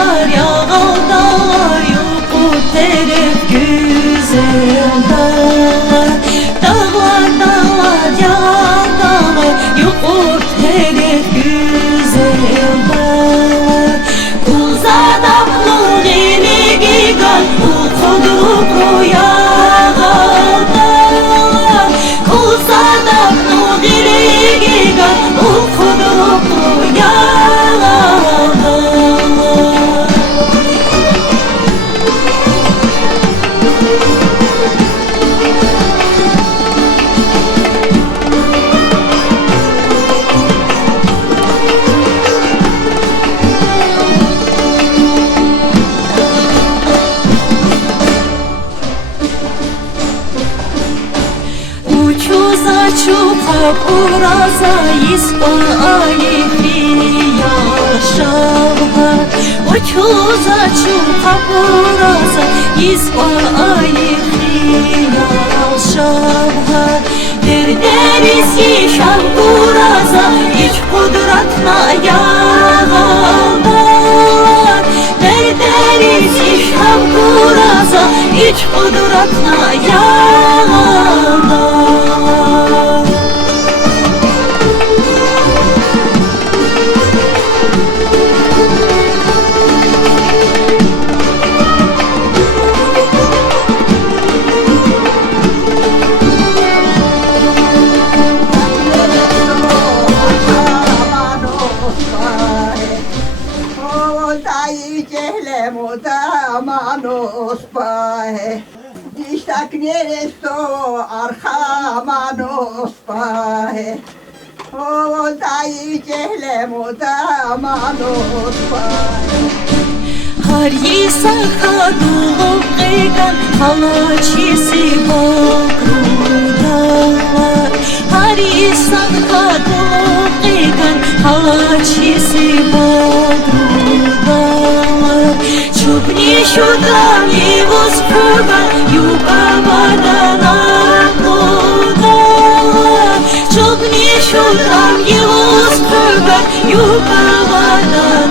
dağlar, yağal dağlar, yuqut terif güzel dağlar. Dağlar, dağlar, yağal dağlar, yuqut terif güzel dağlar. Kulzadaqlıq iligi qal, uqudruq yağal dağlar. Kulzadaqlıq iligi qal, uqudruq yağal dağlar. Чупа кураза испаи прияшава. Очуза чупа кураза испаи прияшава. Дердерис ешам кураза ич кудратна ягалдар. Дердерис ешам кураза ич кудратна ягалдар. Manos pae, distakneres to archa manos pae. O dai cehle muda manos pae. Har yisa kadulup qegan halachisi bagrudalar. Har yisa kadulup qegan halachisi bagrudalar. Чубни шудрам его спруга, юга водана плодала. Чубни шудрам его спруга, юга водана